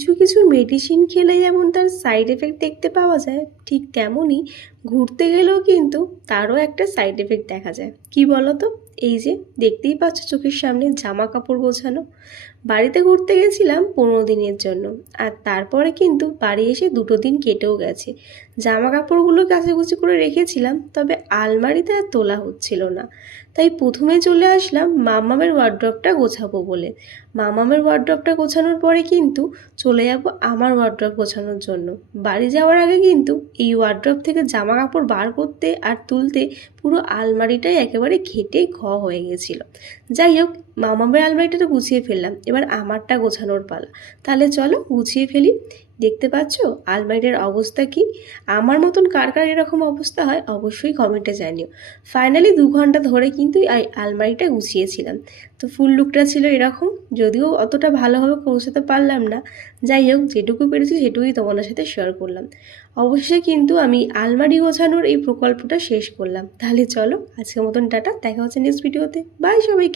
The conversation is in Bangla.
কিছু কিছু মেডিসিন খেলে যেমন তার সাইড এফেক্ট দেখতে পাওয়া যায়, ঠিক তেমনই ঘুরতে গেলেও কিন্তু তারও একটা সাইড এফেক্ট দেখা যায়। কি বলো তো? এই যে দেখতেই পাচ্ছ চোখের সামনে জামা কাপড় গোছানো। বাড়িতে ঘুরতে গেছিলাম 15 দিনের জন্য, আর তারপরে কিন্তু বাড়ি এসে 2 দিন কেটেও গেছে। জামা কাপড়গুলো কাচাকুচি করে রেখেছিলাম, তবে আলমারিতে আর তোলা হচ্ছিল না। তাই প্রথমে চলে আসলাম মামামের ওয়ার্ড্রপটা গোছাবো বলে। মামামের ওয়ার্ড্রপটা গোছানোর পরে কিন্তু চলে যাব আমার ওয়ার্ড্রপ গোছানোর জন্য। বাড়ি যাওয়ার আগে কিন্তু এই ওয়ার্ড্রপ থেকে জামা কাপড় বার করতে আর তুলতে পুরো আলমারিটাই একেবারে ঘেটে হয়ে গেছিলো। যাই হোক, মামামের আলমারিটা তো গুছিয়ে ফেললাম, এবার আমারটা গোছানোর পালা। তাহলে চলো গুছিয়ে ফেলি। দেখতে পাচ্ছ আলমারিটার অবস্থা কি? আমার মতন কার কার এরকম অবস্থা হয় অবশ্যই কমেন্টে জানিও। ফাইনালি 2 ঘন্টা ধরে কিন্তু এই আলমারিটা গুছিয়েছিলাম। তো ফুল লুকটা ছিল এরকম, যদিও অতটা ভালোভাবে পৌঁছাতে পারলাম না। যাই হোক, যেটুকু পেরেছি সেটুকুই তোমাদের সাথে শেয়ার করলাম। অবশ্যই কিন্তু আমি আলমারি গোছানোর এই প্রকল্পটা শেষ করলাম। তাহলে চলো আজকের মতন টাটা, দেখা হচ্ছে নেক্সট ভিডিওতে। বাই সবাইকে।